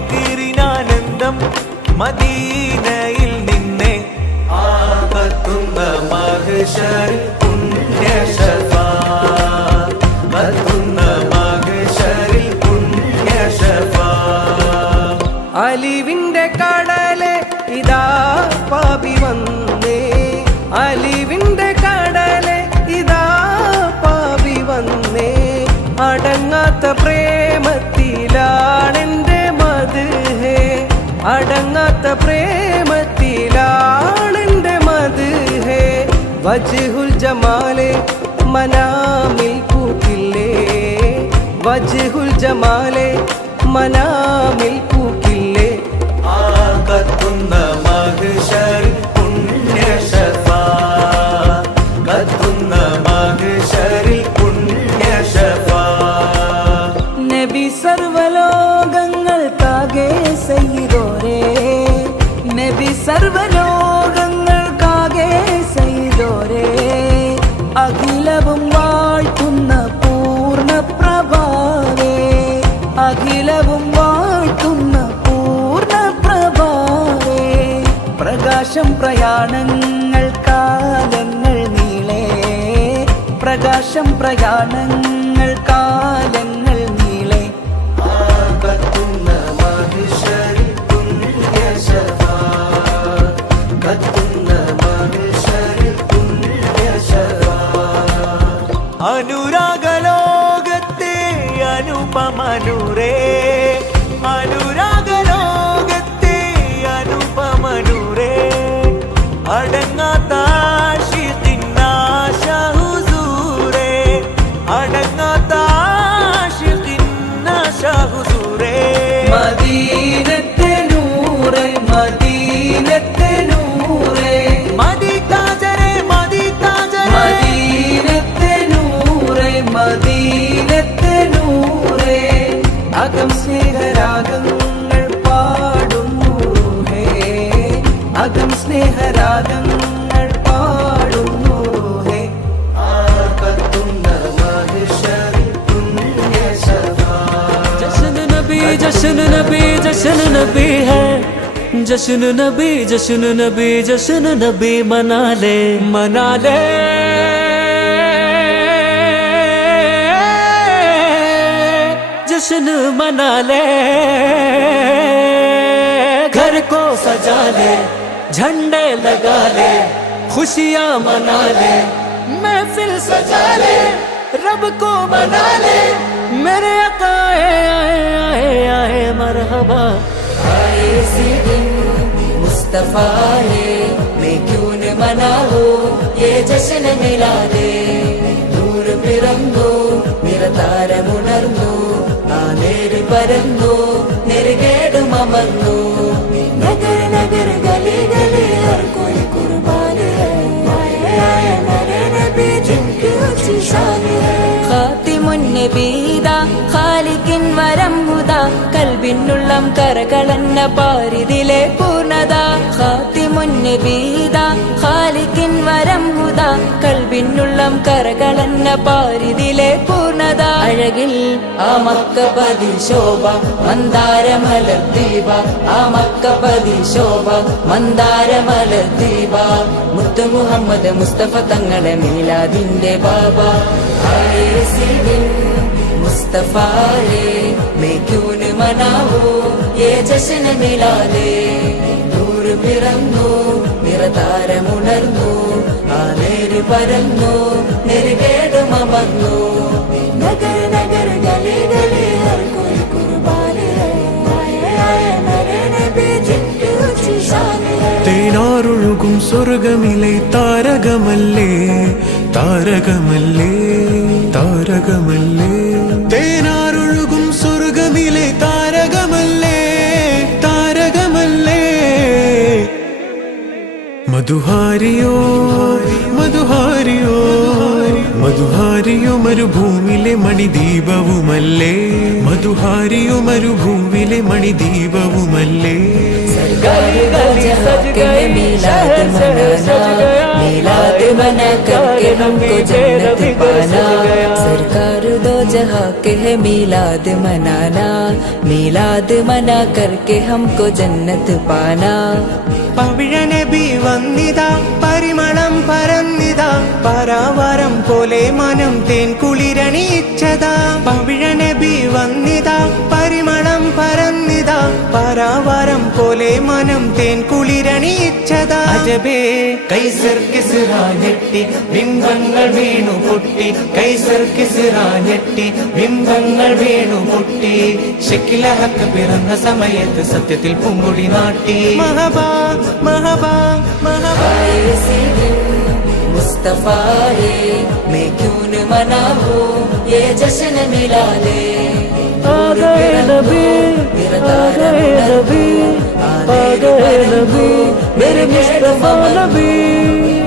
ഫക്കീറിനാനന്ദം മദീനയിൽ നിന്നെ ആപത്തുന്ന മഹശർ പ്രേമത്തിലാ അടങ്ങാത്ത പ്രേമത്തിലാണെന്റെ മത് ഹേ അടങ്ങാത്ത പ്രേമത്തിലാണെന്റെ മത് ഹേ വജുഹുൽ ജമാലെ മനാമിൽ പൂക്കില്ലേ. വജുഹുൽ ജമാലെ മനാമിൽ പൂക്കില്ലേ. ആകത്തുന്ന കത്തുന്ന നബി സർവലോകങ്ങൾക്കാകെ സയ്യിദോരേ നബി പ്രകാശം പ്രയാണങ്ങൾ കാലങ്ങൾ നീളേ. പ്രകാശം പ്രയാണങ്ങൾ കാലങ്ങൾ സ്നേഹരാഗങ്ങൾ പാടുന്നു ഹേ. ആർക്കത്തുന്ന മനുഷ്യരിൽ പുണ്യ സദാ ജശ്ൻ നബി ജശ്ൻ നബി ജശ്ൻ നബി ഹേ. जश्न नबी जश्न नबी जश्न नबी मना ले मना ले। जश्न मना ले। घर को सजा ले, झंडे लगा ले, खुशियाँ मना ले, महफिल सजा ले, रब को मना ले। मेरे आए आए आए मरहबा आए दिन मुस्तफा है मैं क्यों न मनाओ ये जश्न मिला दे നൂറ് പിറന്നു നിറതാരമുണർന്നു ആ നേര് പരന്നു നെരുകേടും അമർന്നു. നഗര നഗര ഗലി ഗലി ഹർ കോയി കുർബാന ഹൈ ആയ നരേ നബി ജിൻകി ഊച്ചി ഷാൻ ഹൈ ഖാതിമുൻ നബീദ ഖാലിഖിൻ വരം ഹുദ കൽബിനുള്ളം കരകളന്ന പാരിതിലെ പൂർണത. ഖാത്തിമുൻ നബീദ ഖാലിക്കിൻ വരം ഹുദ കൽബിനുള്ളം കരകളന്ന പാരിതിലെ പൂർണ്ണത അഴകിൽ ആ മക്കപതി ശോഭ മന്ദാരമലർ ദീപ ആ മക്കപതി ശോഭ മന്ദാരമലർ ദീപ മുത്തു മുഹമ്മദ് മുസ്തഫ തങ്ങളെ മീലാദിന്റെ ബാബ ആയേ സിദിൻ മുസ്തഫായെ मैं क्यों न मनाओ ये जश्न मिला दे നേര് പിറന്നു നിറതാരമുണർന്നു ആ നേര് പരന്നു നെരുകേടും അമർന്നു. നഗര നഗര ഗലി ഗലി ഹർ കോയി സ്വർഗമിലെ താരകമല്ലേ? താരകമല്ലേ? താരകമല്ലേ? തേനാ മധുഹാരിയോ മധുഹാരിയോ മധുഹാരിയോ മരുഭൂമിലെ മണിദീപവുമല്ലേ മധുഹാരിയോ മരുഭൂമിലെ മണിദീപവുമല്ലേ സർഗ सरकार दो जहां के है मिलाद मनाना मिलाद मना करके हमको जन्नत पाना सरकार दो जहां के है मिलाद मनाना मिलाद मना करके हमको जन्नत पाना പവിഴനബി വന്നിതാ പരിമളം പരന്നിതാ പരാവാരം പോലെ മനം തേൻ കുളിരണിയിച്ചതാ പവിഴനബി വന്നിതാ പരിമളം പരന്നിതാ പരാവാരം പോലെ മനം തേൻ കുളിരണിയിച്ചതാ അജബേ കൈസർ കിസ്റാ ഞെട്ടി ബിംബങ്ങൾ വീണു പൊട്ടി കൈസർ കിസ്റാ ഞെട്ടി ബിംബങ്ങൾ വീണു പൊട്ടി ഷെക്കിലഹക്ക് പിറന്ന സമയത്ത് സത്യത്തിൽ പൂങ്കുടി നാട്ടി മഹബാ മഹബാ മഹബാ आए इसी दिन मुस्तफा है मैं क्यों न मनाऊं ये जश्न मिला ले आ गए नबी आ गए नबी आ गए नबी मेरे मुस्तफा नबी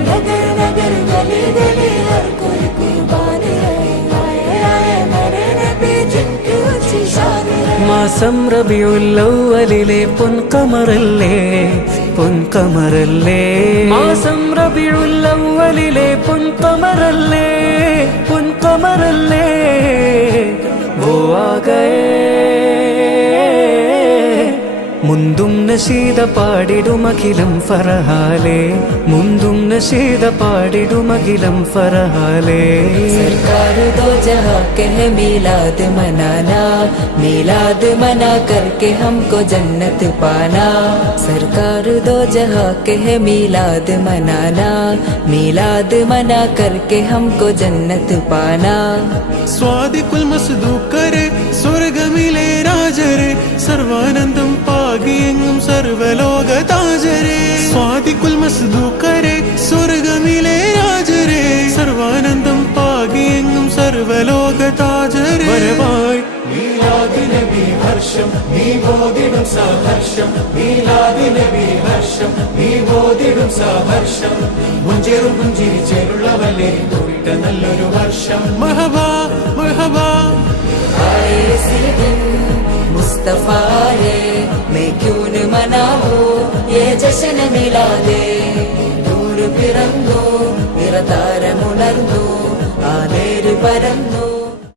नगर नगर गली गली हर कोई कुर्बान है आए आए मेरे नबी जिनकी ऊंची शान है മാസം റബിയുല്ലവലിലെ പൊൻകമറല്ലേ പൊൻകമറല്ലേ മാസം റബിയുല്ലവലിലെ പൊൻകമറല്ലേ പൊൻകമറല്ലേ മുന്തും നശീത പാടിടുമഖിലം ഫറഹാലേ മുന്തും നശീത പാടിടുമഖിലം ഫറഹാലേ जहां के है मिलाद मनाना मिलाद मना करके हमको जन्नत पाना सरकार दो जहां के है मिलाद मनाना मिलाद मना करके हमको जन्नत पाना സ്വാദിക്കുൽ മസ്ദൂക്കരെ സ്വർഗമിലെ രാജരെ സർവാനന്ദം പാകിയെങ്ങും സർവലോക താജരെ സ്വാദിക്കുൽ മസ്ദൂക്കരെ സ്വർഗമിലെ രാജരെ സർവാനന്ദം പാകിയെങ്ങും സർവലോക താജരെ വരവായി മീലാദിനബി ഹർഷം നീ ബോധിടും സഹർഷം മീലാദിനബി ഹർഷം നീ ബോധിടും സഹർഷം മുഞ്ചേറും പുഞ്ചിരിച്ചേരുള്ളവല്ലേ കൂടിട്ട നല്ലൊരു വർഷം മഹബാ മഹബാ आए इसी दिन मुस्तफा है मैं क्यों न मनाऊं വലിയ ജശനമില്ലാതെ നൂറ് പിറന്നു നിറതാരമുണർന്നു ആ നേര് പരന്നു.